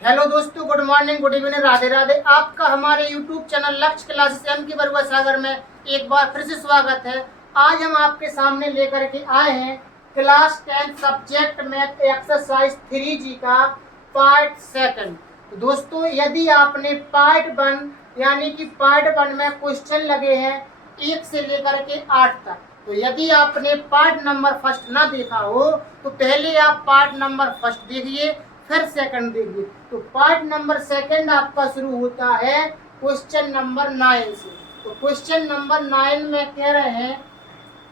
Hello दोस्तों, good morning, good evening, Radhe Radhe. आपका हमारे यूट्यूब चैनल लक्ष्य क्लासेस एम की बरुआ सागर में एक बार फिर से स्वागत है। आज हम आपके सामने लेकर के आए हैं class 10 subject math exercise 3G का पार्ट सेकंड। तो दोस्तों, यदि आपने पार्ट 1 यानी कि पार्ट 1 में क्वेश्चन लगे हैं 1 से लेकर के 8 तक, तो यदि आपने पार्ट नंबर फर्स्ट ना देखा हो तो पहले आप पार्ट नंबर फर्स्ट देखिए, फिर सेकंड देखिए। तो पार्ट नंबर सेकंड आपका शुरू होता है क्वेश्चन नंबर 9 से। तो क्वेश्चन नंबर 9 में कह रहे हैं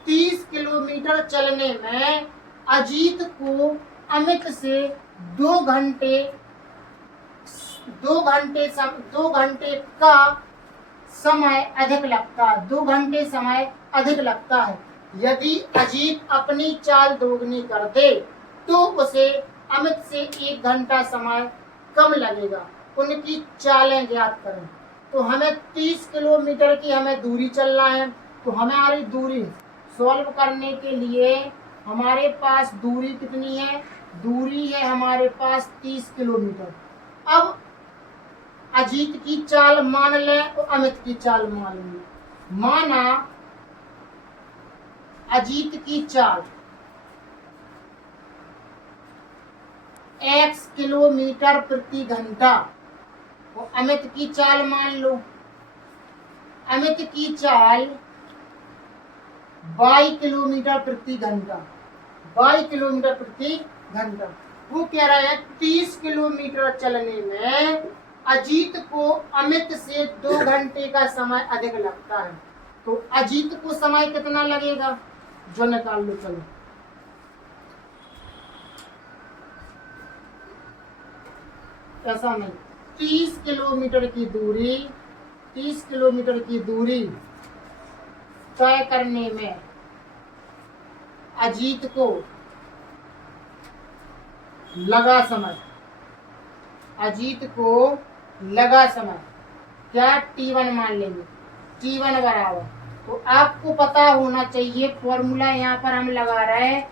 30 किलोमीटर चलने में अजीत को अमित से 2 घंटे 2 घंटे का समय अधिक लगता है। 2 घंटे समय अधिक लगता है। यदि अजीत अपनी चाल दोगुनी कर दे तो उसे अमित से 1 घंटा समय कम लगेगा। उनकी चालें ज्ञात करें। तो हमें 30 किलोमीटर की हमें दूरी चलना है। तो हमारी दूरी सॉल्व करने के लिए हमारे पास दूरी कितनी है? दूरी है हमारे पास 30 किलोमीटर। अब अजीत की चाल मान लें और अमित की चाल मान लें। माना अजीत की चाल x किलोमीटर प्रति घंटा और अमित की चाल मान लो, अमित की चाल y किलोमीटर प्रति घंटा, y किलोमीटर प्रति घंटा। वो कह रहा है 30 किलोमीटर चलने में अजीत को अमित से 2 घंटे का समय अधिक लगता है। तो अजीत को समय कितना लगेगा जो निकाल लो। चलो, ऐसा नहीं, 30 किलोमीटर की दूरी 30 किलोमीटर की दूरी तय करने में अजीत को लगा समय, अजीत को लगा समय क्या T1 मान लेंगे। T1 बराबर, तो आपको पता होना चाहिए फॉर्मूला यहाँ पर हम लगा रहे हैं,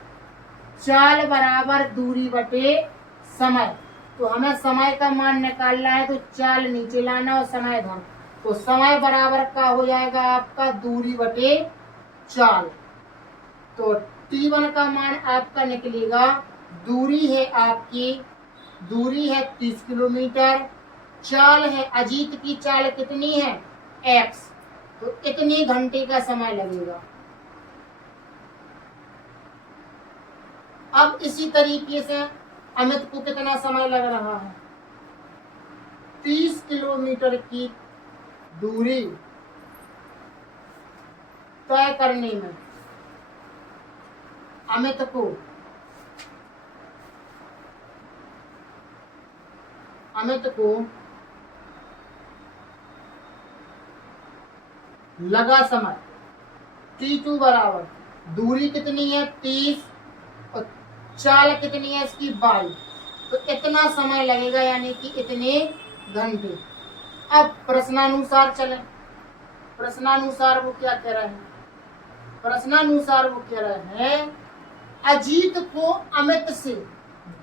चाल बराबर दूरी बटे समय। तो हमें समय का मान निकालना है, तो चाल नीचे लाना और समय धन। तो समय बराबर का हो जाएगा आपका दूरी बटे चाल। तो T1 का मान आपका निकलेगा, दूरी है आपकी, दूरी है 30 किलोमीटर, चाल है अजीत की चाल कितनी है x, तो इतने घंटे का समय लगेगा। अब इसी तरीके से अमित को कितना समय लग रहा है? 30 किलोमीटर की दूरी तय करने में अमित को लगा समय T2 बराबर, दूरी कितनी है 30 और चाल कितनी है इसकी 22, तो इतना समय लगेगा, यानी कि इतने घंटे। अब प्रश्नानुसार चलें। प्रश्नानुसार वो क्या कह रहे हैं? प्रश्नानुसार वो कह रहे हैं अजीत को अमित से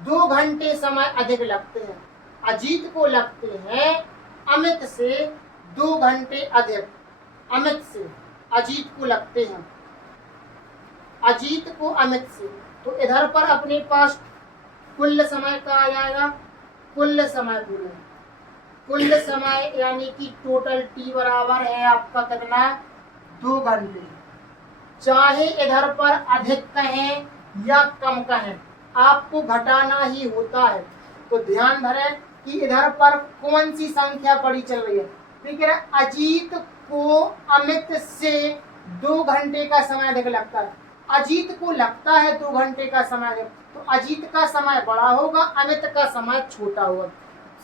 2 घंटे समय अधिक लगते हैं। अजीत को लगते हैं अमित से 2 घंटे अधिक। अमित से अजीत को लगते हैं, अजीत को अमित से। तो इधर पर अपने पास कुल समय का आ जाएगा, कुल समय बोले, कुल समय यानी कि टोटल T बराबर है आपका कितना? 2 घंटे। चाहे इधर पर अधिक कहें या कम कहें, आपको घटाना ही होता है। तो ध्यान धरें कि इधर पर कौन सी संख्या बड़ी चल रही है। ठीक है, अजीत को अमित से 2 घंटे का समय अधिक लगता है। अजीत को लगता है 2 घंटे का समय अधिक, तो अजीत का समय बड़ा होगा, अमित का समय छोटा होगा।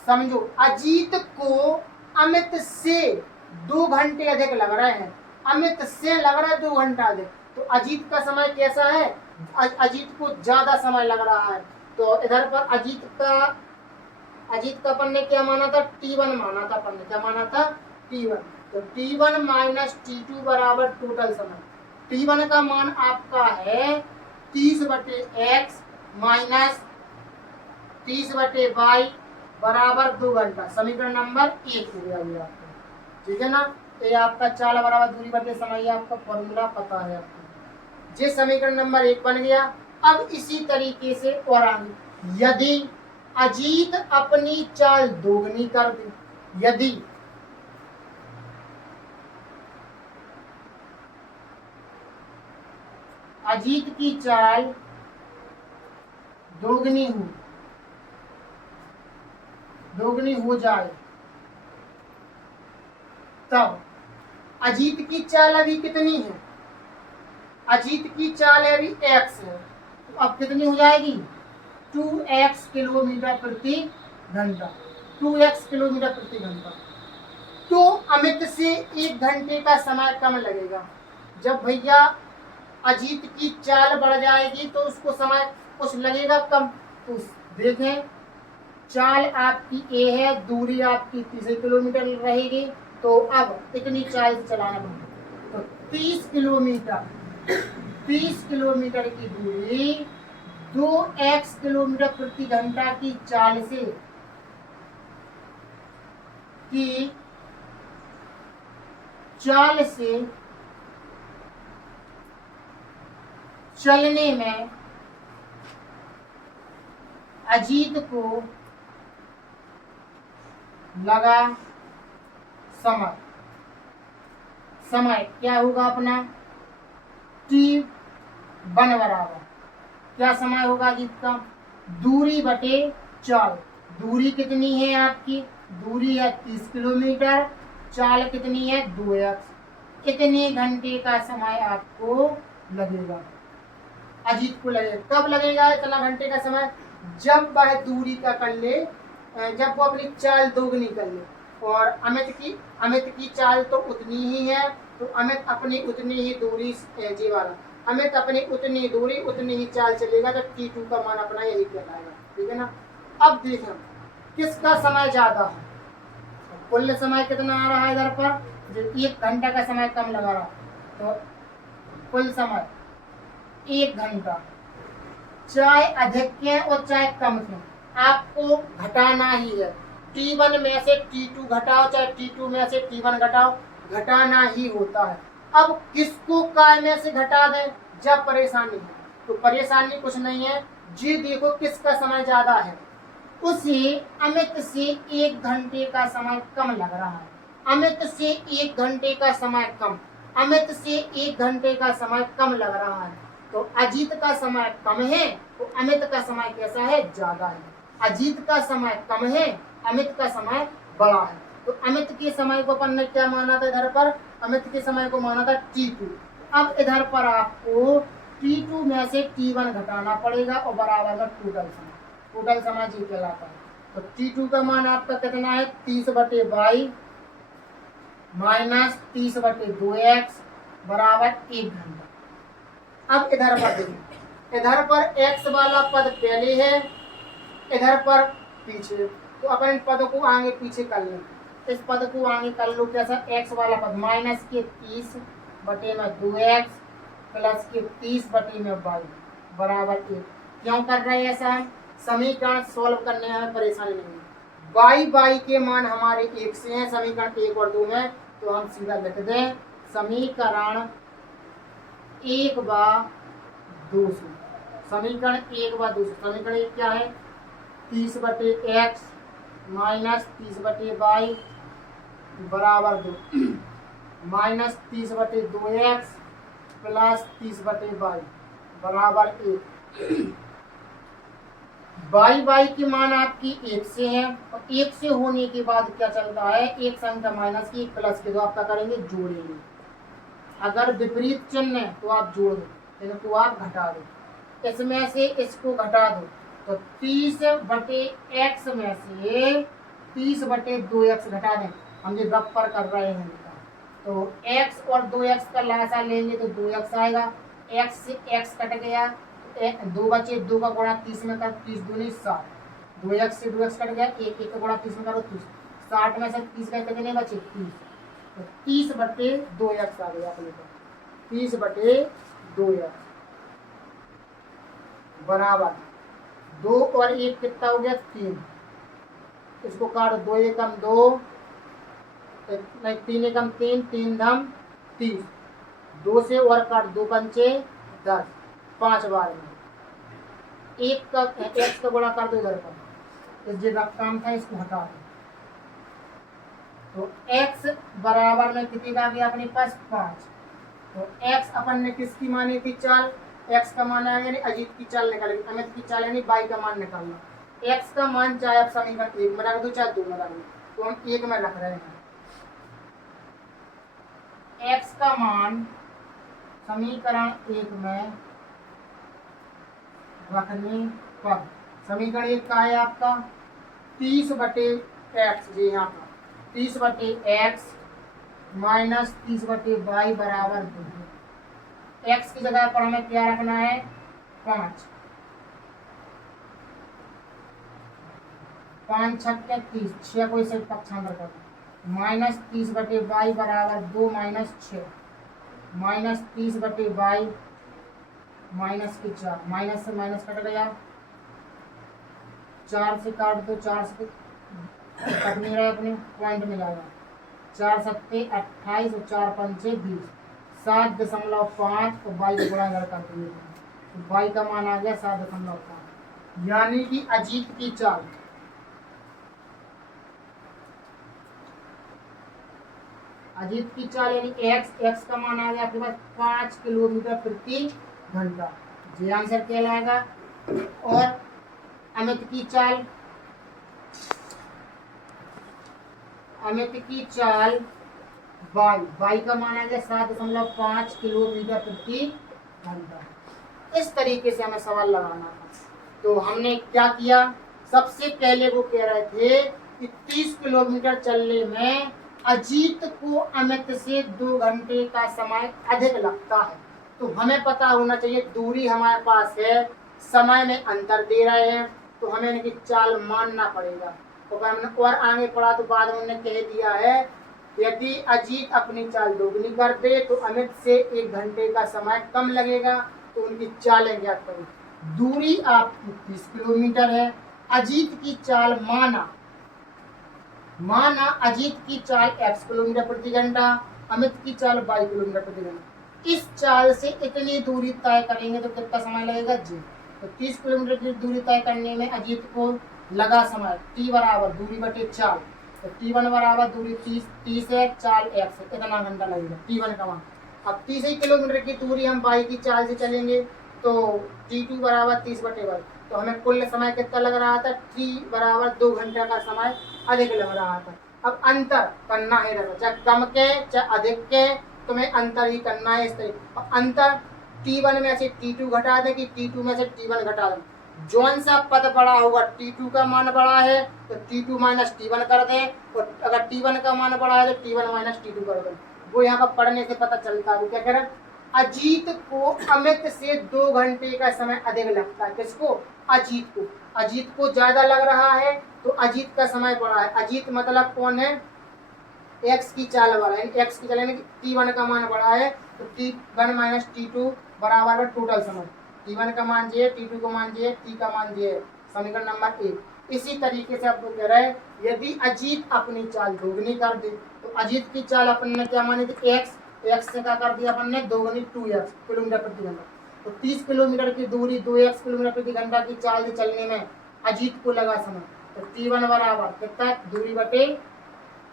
समझो, अजीत को अमित से 2 घंटे अधिक लग रहे हैं, अमित से लग रहा है 2 घंटा अधिक। तो अजीत का समय कैसा है? अजीत को ज्यादा समय लग रहा है। तो इधर पर अजीत का अपन ने क्या माना था? T1 माना था। अपन ने क्या माना था? T1। तो T1 माइनस T2 बराबर टोटल समय। T1 का मान आपका है 30 बटे x माइनस 30 बटे y बराबर 2 घंटा, समीकरण नंबर 1 हो गया ये आपका, ठीक है ना। ये आपका चाल बराबर दूरी बटे समय, आपका फॉर्मूला पता है आपको। ये समीकरण नंबर 1 बन गया। अब इसी तरीके से और आगे, यदि अजीत अपनी चाल दोगुनी कर दे, यदि अजीत की चाल दोगुनी हो जाए, तब अजीत की चाल अभी कितनी है, अजीत की चाल है अभी x है, तो अब कितनी हो जाएगी 2x किलोमीटर प्रति घंटा, 2x किलोमीटर प्रति घंटा। तो अमित से 1 घंटे का समय कम लगेगा। जब भैया अजीत की चाल बढ़ जाएगी तो उसको समय कुछ लगेगा कम। तो देखें, चाल आपकी ए है, दूरी आपकी 30 किलोमीटर रहेगी, तो अब इतनी चाल से चलाना पड़ेगा। तो 30 किलोमीटर की दूरी 2x किलोमीटर प्रति घंटा की चाल से चलने में अजीत को लगा समय क्या होगा अपना t1 बराबर, क्या समय होगा अजीत का, दूरी बटे चाल। दूरी कितनी है आपकी, दूरी है 30 किलोमीटर, चाल कितनी है 2x। कितने घंटे का समय आपको लगेगा, अजीत को लगेगा। कब लगेगा इतना घंटे का समय, जब वह दूरी का कर ले, जब वो अपनी चाल दोगुनी कर ले। और अमित की चाल तो उतनी ही है, तो अमित अपनी उतनी ही दूरी, जी वाला अमित अपनी उतनी दूरी उतनी ही चाल चलेगा, तो t2 का मान अपना यही कहलाएगा, ठीक है ना। अब देखें किसका समय ज्यादा है, कुल समय कितना आ रहा है इधर पर, जो 1 घंटा का समय कम लगा रहा, तो कुल समय 1 घंटा, चाहे अधिक के और चाहे कम के, आपको घटाना ही है। t1 में से t2 घटाओ, चाहे t2 में से t1 घटाओ, घटाना ही होता है। अब किसको काय में से घटा दें जब परेशानी है, तो परेशानी कुछ नहीं है, जी देखो किसका समय ज्यादा है, उसे अमित से 1 घंटे का समय कम लग रहा है। अमित से 1 घंटे का समय कम, अमित से 1 घंटे का समय कम लग रहा है, तो अजीत का समय कम है, तो अमित का समय कैसा है, ज्यादा है। अजीत का समय कम है, अमित का समय बड़ा है, तो अमित के समय को अपन ने क्या माना था इधर पर, अमित के समय को माना था t2। अब इधर पर आपको t2 में से t1 घटाना पड़ेगा और बराबर का टोटल समय जी कहलाता है। तो t2 का मान आपका कितना है 30/22 माइनस 30/2x बराबर 1 घंटा। अब इधर पर देखिए, इधर पर x वाला पद पहले है, इधर पर पीछे, तो अपन इन पदों को आगे पीछे कर लें। इस पद को आगे कर लो कैसा, x वाला पद माइनस के 30/2x प्लस के 30/22 बराबर 1। क्यों कर रहे हैं ऐसा, समीकरण सॉल्व करने में परेशानी नहीं है। y के मान हमारे 1 से हैं समीकरण 1 और 2 में, तो हम सीधा लिख दें समीकरण 1/2 से, समीकरण 1/2 से। समीकरण 1 क्या है, 30/x माइनस 30/22 बराबर 2 माइनस 30/2x प्लस 30/22 बराबर 1। y की मान आपकी 1 से है, और 1 से होने के बाद क्या चलता है, एक संख्या माइनस की, प्लस के, तो आप क्या करेंगे जोड़ेंगे। अगर विपरीत चिन्ह है तो आप जोड़ दो, इनको आप घटा दो, इसमें से इसको घटा दो, तो 30/x में से 30/2x घटा दें, हम ये रफ पर कर रहे हैं, तो x और 2x का लासा लेंगे तो 2x आएगा, x से x कट गया, 2 बचे, 2 का गुणा 30 में कर, 30 दूनी 60, 2x से 2x कट गया, 1 का गुणा 30 में करो 30, 60 में से 30 का कितने बचे 30, तो 30/2x आ गया अपने पास, 30/2x बराबर 2 और 1 कितना हो गया 3, इसको काट, 2 एकम 2, नहीं 3 एकम 3, 3 धम 30, 2 से और काट, 2 पंचे 10, 5 बार में एक का x का गुणा कर दो इधर का, इस जो काम था इसको हटा दो। तो x बराबर में कितनी का आ गया अपने पास 5। तो x अपन ने किसकी मानी थी चाल, x का मान आया यानी अजीत की चाल निकालेगी, अमित की चाल यानी y का मान निकालना। x का मान चाहे आप समीकरण 1 में रख दो चाहे 2 में रख दो, तो हम 1 में रख रहे हैं। x का मान समीकरण 1 में रखने पर समीकरण 1 का है आपका 30/x, जी यहाँ का 30/x माइनस 30/y बराबर 2। x की जगह पर हमें क्या रखना है 5, 5 छक्के 30, 6 को इसे पक्षांतर कर दो, माइनस 30/y बराबर 2 माइनस 6, माइनस 30/y माइनस के 4, माइनस से माइनस कट गया, 4 से काट दो, 4 से कट नहीं रहा अपने पॉइंट में जाएगा, 4 सत्ते 28 और 4 पंचे 20, 7.5 और y गुणा इधर कर दिए, तो y का मान आ गया 7.5। यानी कि अजीत की चाल, अजीत की चाल यानी x का मान आ गया आपके पास 5 किलोमीटर प्रति घंटा, ये आंसर कहलाएगा। और अमित की चाल, अमित की चाल y का मान आ गया 7.5 किलोमीटर प्रति घंटा। इस तरीके से हमें सवाल लगाना था। तो हमने क्या किया, सबसे पहले वो कह रहे थे कि 30 किलोमीटर चलने में अजीत को अमित से 2 घंटे का समय अधिक लगता है। तो हमें पता होना चाहिए दूरी हमारे पास है, समय में अंतर दे रहे हैं, तो हमें इनकी चाल मानना पड़ेगा। तो हमने और आगे पढ़ा तो बाद में उन्होंने कह दिया है यदि अजीत अपनी चाल दोगुनी कर दे तो अमित से 1 घंटे का समय कम लगेगा, तो उनकी चालें ज्ञात करो। दूरी आपकी 30 किलोमीटर है, अजीत की चाल माना अजीत की चाल x किलोमीटर प्रति घंटा, अमित की चाल y किलोमीटर प्रति घंटा। इस चाल से इतनी दूरी तय करेंगे तो कितना समय लगेगा जी। तो 30 किलोमीटर की दूरी तय करने में अजीत को लगा समय t बराबर दूरी बटे चाल, तो t1 बराबर दूरी 30 है, चाल x, इतना घंटा लगेगा t1 का मान। अब 30 किलोमीटर की दूरी हम y की चाल से चलेंगे तो t2 बराबर 30/y, तो हमें कुल समय कितना लग रहा था, t बराबर 2 घंटा का समय अधिक लग रहा था। अब अंतर करना है, चाहे कम के चाहे अधिक के, तुम्हें अंतर ही करना है इस तरीके। अंतर t1 में से t2 घटा दें कि t2 में से t1 घटा दें, जौन सा पद बड़ा होगा t2 का मान बड़ा है तो t2 माइनस t1 कर दें, और अगर t1 का मान बड़ा है तो t1 माइनस t2 कर दें। वो यहाँ पर पढ़ने से पता चलता है। क्या कह रहे हैं, अजीत को अमित से 2 घंटे का समय अधिक लगता है। किसको, अजीत को। अजीत को ज्यादा लग रहा है तो अजीत का समय बड़ा है। अजीत मतलब कौन है, x की चाल वाला है, x की चाल यानी t1 का मान बड़ा है तो t1 माइनस t2 बराबर है टोटल समय। t1 का मान जे, t2 का मान जे, t का मान जे, समीकरण नंबर 1। इसी तरीके से आपको कह रहे हैं यदि अजीत अपनी चाल दोगुनी कर दे तो अजीत की चाल अपन ने क्या मानी थी x से क्या कर दिया अपन ने 2 गुनी 2x किलोमीटर प्रति घंटा। तो 30 किलोमीटर की दूरी 2x किलोमीटर प्रति घंटा की चाल से चलने में अजीत को लगा समय, तो t1 बराबर कितना दूरी बटे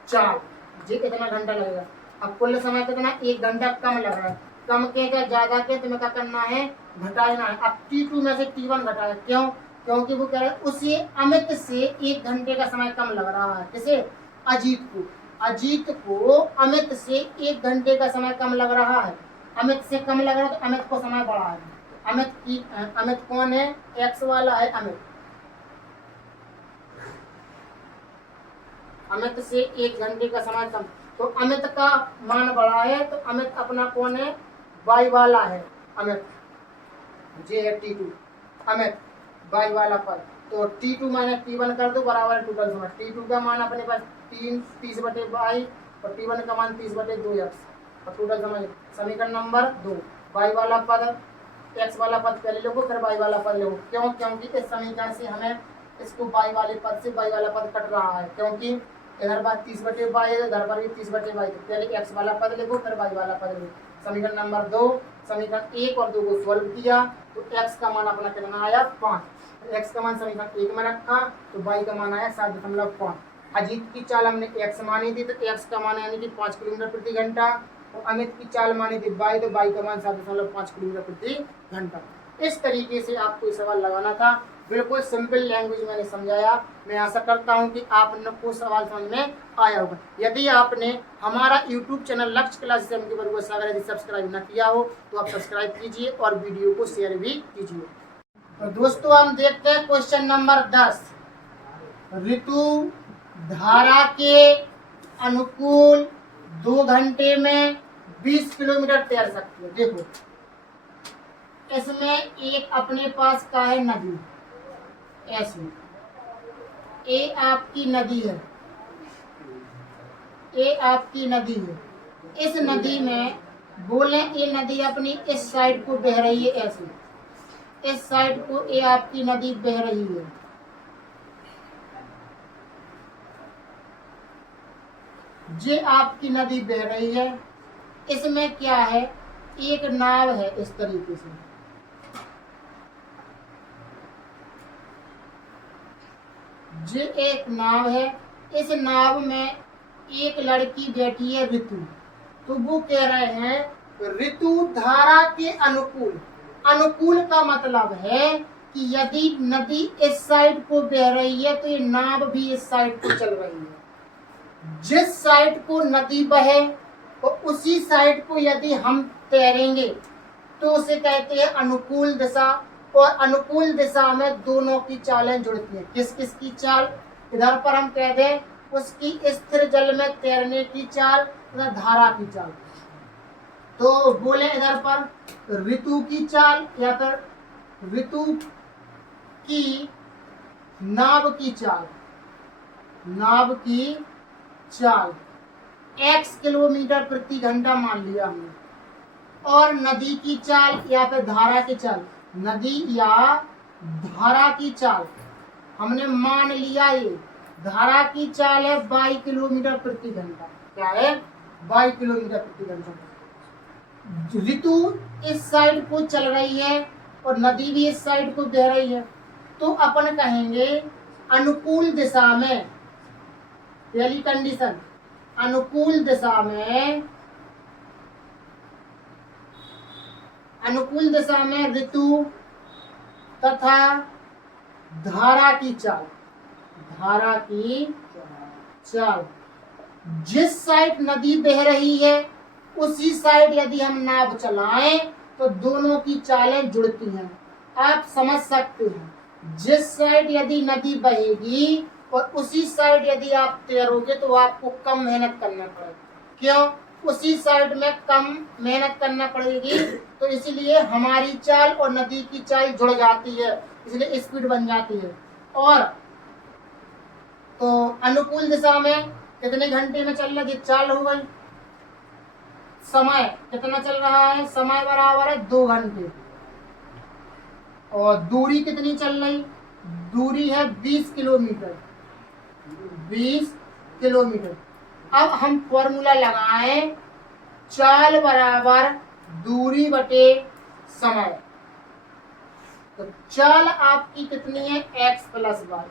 4, जी इतना घंटा लगेगा। अब कुल समय कितना, 1 घंटा कम लग रहा है। कम के क्या ज्यादा के तुम्हें क्या करना है, घटाना है। अब t2 में से t1 घटाया, क्यों, क्योंकि वो कह रहे हैं उसे अमित से 1 घंटे का समय कम लग रहा है। किसे, अजीत को। अजीत को अमित से 1 घंटे का समय कम लग रहा है। अमित से कम लग रहा है तो अमित को समय बढ़ा है। अमित कौन है, x वाला है अमित। अमित से 1 घंटे का समय कम, तो अमित का मान बढ़ा है तो अमित अपना कौन है, y वाला है अमित, जे है t2, अमित y वाला पद। तो t2 माइनस t1 कर दो बराबर टोटल समय। t2 का मान अपने पास 30/y और t1 का मान 30/2x और टोटल समय। समीकरण नंबर 2, y वाला पद x वाला पद पहले लिखो फिर y वाला पद लिखो। क्यों, क्योंकि इस समीकरण से हमें इसको बाई वाले पद से बाई वाला पद कट रहा है, क्योंकि इधर बात 30/22 है, इधर पर भी 30/22। तो पहले एक्स वाला पद लिखो, फिर वाई वाला पद लिखो। समीकरण नंबर 2, समीकरण 1 और 2 को सॉल्व किया तो एक्स का मान अपना कितना आया 5। एक्स का मान समीकरण 1 में रखा तो वाई का मान आया 7.5। अजीत की चाल हमने एक्स मानी थी तो एक्स का मान यानी कि 5 किलोमीटर प्रति घंटा, और अमित की चाल मानी थी वाई, तो वाई का मान 7.5 किलोमीटर प्रति घंटा। इस तरीके से आपको सवाल लगाना था। बिल्कुल सिंपल लैंग्वेज मैंने समझाया। मैं आशा करता हूं कि आप लोग सवाल समझ में आया होगा। यदि आपने हमारा यूट्यूब चैनल लक्ष्य क्लासेस एवं वर्गो सागर यदि सब्सक्राइब न किया हो तो आप सब्सक्राइब कीजिए और वीडियो को शेयर भी कीजिए। तो दोस्तों हम देखते हैं क्वेश्चन नंबर 10। ऋतु धारा के अनुकूल 2 घंटे में 20 किलोमीटर तैर सकती है। देखो इसमें एक अपने पास का है नदी, ऐसी ए आपकी नदी है, ए आपकी नदी है। इस नदी में बोले ये नदी अपनी इस साइड को बह रही है, ऐसी इस साइड को ये आपकी नदी बह रही है। ये आपकी नदी बह रही है। इसमें क्या है, एक नाव है इस तरीके से, ये एक नाव है। इस नाव में एक लड़की बैठी है ऋतु। तो वो कह रहे हैं ऋतु धारा के अनुकूल। अनुकूल का मतलब है कि यदि नदी इस साइड को बह रही है तो ये नाव भी इस साइड को चल रही है। जिस साइड को नदी बहे तो उसी साइड को यदि हम तैरेंगे तो उसे कहते हैं अनुकूल दिशा। और अनुकूल दिशा में दोनों की चालें जुड़ती हैं। किस किस की चाल, इधर पर हम कह दें उसकी स्थिर जल में तैरने की चाल, इधर धारा की चाल। तो बोले इधर पर ऋतु की चाल या फिर ऋतु की नाव की चाल, नाव की चाल x किलोमीटर प्रति घंटा मान लिया हमने। और नदी की चाल या फिर धारा की चाल, नदी या धारा की चाल हमने मान लिया, ये धारा की चाल है 22 किलोमीटर प्रति घंटा। क्या है, 22 किलोमीटर प्रति घंटा। ऋतु इस साइड को चल रही है और नदी भी इस साइड को बह रही है। तो अपन कहेंगे अनुकूल दिशा में, पहली कंडीशन, अनुकूल दिशा में, अनुकूल दिशा में ऋतु तथा धारा की चाल, धारा की चाल जिस साइड नदी बह रही है उसी साइड यदि हम नाव चलाएं तो दोनों की चालें जुड़ती हैं। आप समझ सकते हैं जिस साइड यदि नदी बहेगी और उसी साइड यदि आप तैरोगे तो आपको कम मेहनत करना पड़ेगा। क्यों, उसी साइड में कम मेहनत करना पड़ेगी तो इसलिए हमारी चाल और नदी की चाल जुड़ जाती है, इसलिए स्पीड बन जाती है। और तो अनुकूल दिशा में कितने घंटे में चल रही चाल हो गई, समय कितना चल रहा है, समय बराबर है 2 घंटे। और दूरी कितनी चल रही, दूरी है 20 किलोमीटर, 20 किलोमीटर। अब हम फॉर्मूला लगाएं, चाल बराबर दूरी बटे समय। तो चाल आपकी कितनी है x प्लस वाई,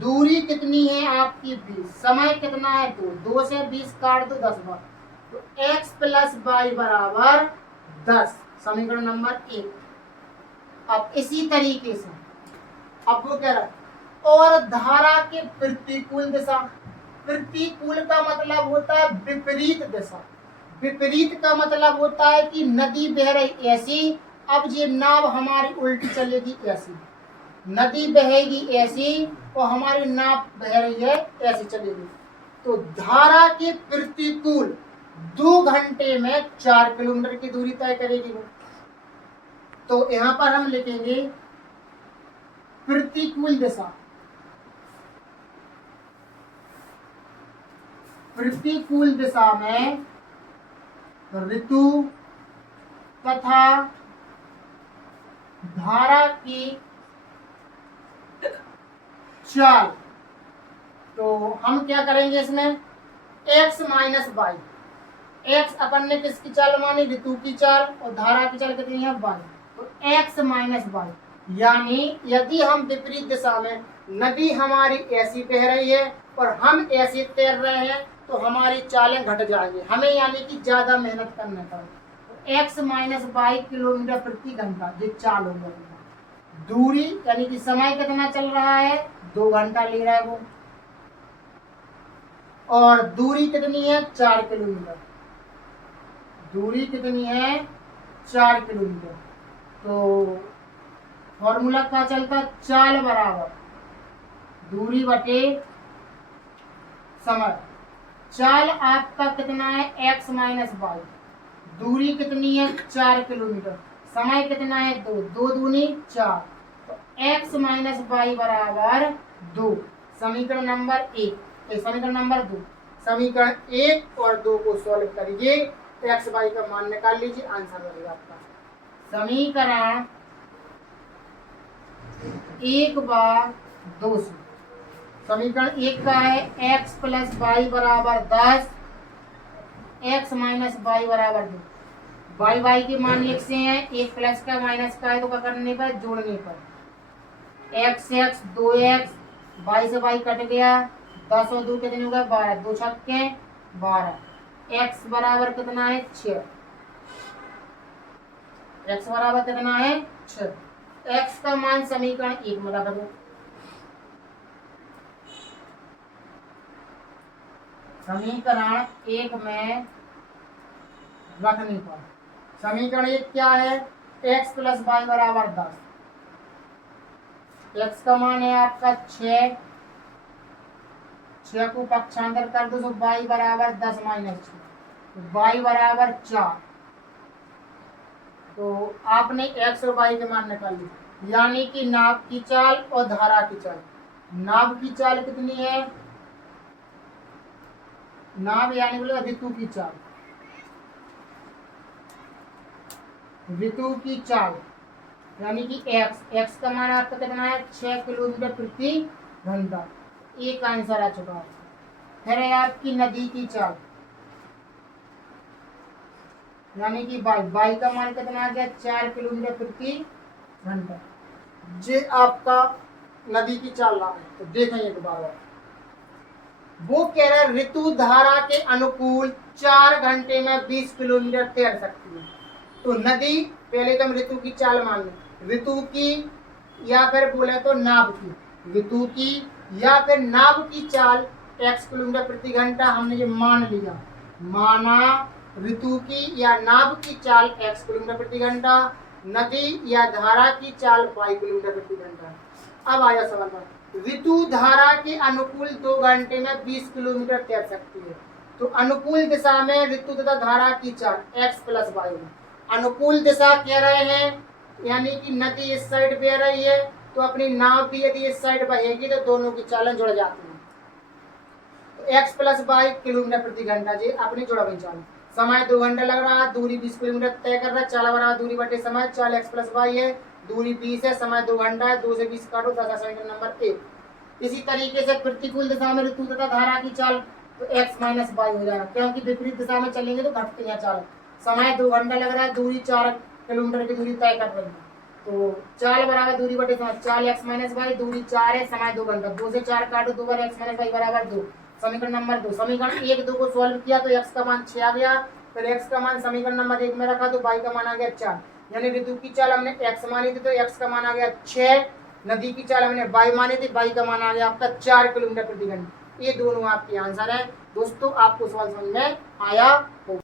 दूरी कितनी है आपकी 20, समय कितना है 2 से 20 काट दो 10 बार, तो x प्लस वाई बराबर 10, समीकरण नंबर 1। अब इसी तरीके से अब वो कह रहा है और धारा के प्रतिकूल दिशा। प्रतिकूल का मतलब होता है विपरीत दिशा। विपरीत का मतलब होता है कि नदी बह रही ऐसी, अब ये नाव हमारी उल्टी चलेगी ऐसी, नदी बहेगी ऐसी और हमारी नाव बह रही है ऐसी चलेगी। तो धारा के प्रतिकूल 2 घंटे में 4 किलोमीटर की दूरी तय करेगी वो। तो यहां पर हम लिखेंगे प्रतिकूल दिशा, प्रतिकूल दिशा में ऋतु तथा धारा की चाल। तो हम क्या करेंगे इसमें, x माइनस बाई, x अपन ने किसकी चाल मानी, ऋतु की चाल, और धारा की चाल कितनी है, बाई। तो x माइनस बाई, यानी यदि हम विपरीत दिशा में, नदी हमारी ऐसी बह रही है और हम ऐसे तैर रहे हैं, तो हमारी चालें घट जाएंगी, हमें यानी कि ज्यादा मेहनत करने पर। तो x माइनस बाई किलोमीटर प्रति घंटा ये चाल हो गया। दूरी यानी कि समय कितना चल रहा है, 2 घंटा ले रहा है वो, और दूरी कितनी है, 4 किलोमीटर। दूरी कितनी है, 4 किलोमीटर। तो फॉर्मूला क्या चलता, चाल बराबर दूरी बटे समय। चाल आपका कितना है, x माइनस बाई, दूरी कितनी है, 4 किलोमीटर, समय कितना है, 2, 2 दूनी 4, तो x माइनस बाई बराबर 2। समीकरण नंबर 1, समीकरण नंबर 2, समीकरण 1 और 2 को सॉल्व करिए, x बाई का मान निकाल लीजिए, आंसर बनेगा आपका। समीकरण 1 बार 2 से, समीकरण 1 का है x प्लस बाई बराबर 10, x माइनस बाई बराबर 2। बाई बाई के मान एक से हैं, एक प्लस का माइनस का है, तो क्या करने पर, जोड़ने पर, x 2x, बाई से बाई कट गया, 10 और 2 कितने हो गए, 12, 2 छक्के 12, x बराबर कितना है, 6, x बराबर कितना है, 6। x का मान समीकरण 1 में रख दो, समीकरण 1 में रखने पर समीकरण 1 क्या है, x प्लस बाई बराबर 10, x का मान है आपका 6, 6 को पक्षांतर कर दो, तो बाई बराबर 10 माइनस 6, बाई बराबर 4। तो आपने x और y के मान निकाल लिए, यानी कि नाव की चाल और धारा की चाल। नाव की चाल कितनी है, नाव यानी बोले ऋतु की चाल, ऋतु की चाल यानी कि x का मान आपका कितना है, 6 किलोमीटर प्रति घंटा। एक आंसर आ चुका है। फिर है आपकी नदी की चाल, यानी कि बाई का मान कितना आ गया, 4 किलोमीटर प्रति घंटा। ये आपका नदी की चाल रहा है। तो देखें एक बार और, वो कह रहा है ऋतु धारा के अनुकूल 4 घंटे में 20 किलोमीटर तैर सकती है। तो नदी, पहले तो हम ऋतु की चाल मान लें, ऋतु की या फिर बोले तो नाव की, ऋतु की या फिर नाव की चाल x किलोमीटर प्रति घंटा, हमने ये मान लिया, माना ऋतु की या नाव की चाल x किलोमीटर प्रति घंटा, नदी या धारा की चाल y किलोमीटर प्रति घंटा। अब आया सवाल पर, ऋतु धारा के अनुकूल 2 घंटे में 20 किलोमीटर तैर सकती है। तो अनुकूल दिशा में ऋतु तथा धारा की चाल x प्लस वाई। अनुकूल दिशा कह रहे हैं यानी कि नदी इस साइड बह रही है, तो अपनी नाव भी यदि इस साइड बहेगी तो दोनों की चालें जुड़ जाती हैं। तो x प्लस वाई किलोमीटर प्रति घंटा जी अपनी जुड़ा हुई चाल। समय 2 घंटा लग रहा है, दूरी 20 किलोमीटर तय कर रहा है, चाल बराबर दूरी बटे समय, चाल x प्लस वाई है, दूरी 20 है, समय 2 घंटा है, 2 से 20 काटो, 10 समीकरण नंबर 1। इसी तरीके से प्रतिकूल दिशा में ऋतु तथा धारा की चाल तो x माइनस वाई हो जाएगा, क्योंकि विपरीत दिशा में चलेंगे तो घटती है चाल। समय 2 घंटा लग रहा है, दूरी 4 किलोमीटर की दूरी तय कर रही है, तो चाल बराबर दूरी बटे समय, चाल x माइनस वाई, दूरी 4 है, समय 2 घंटा, 2 से 4 काटो, 2 बार x माइनस वाई बराबर 2। समीकरण नंबर 2, समीकरण 1 2 को सॉल्व किया तो x का मान 6 आ गया, फिर x का मान समीकरण नंबर 1 में रखा तो y का मान आ गया 4, यानी ऋतु की चाल हमने x मानी थी तो x का मान आ गया 6, नदी की चाल हमने y मानी थी, y का मान आ गया आपका 4 किलोमीटर प्रति घंटा। ये दोनों आपके आंसर है। दोस्तों आपको सवाल समझ में आया होगा।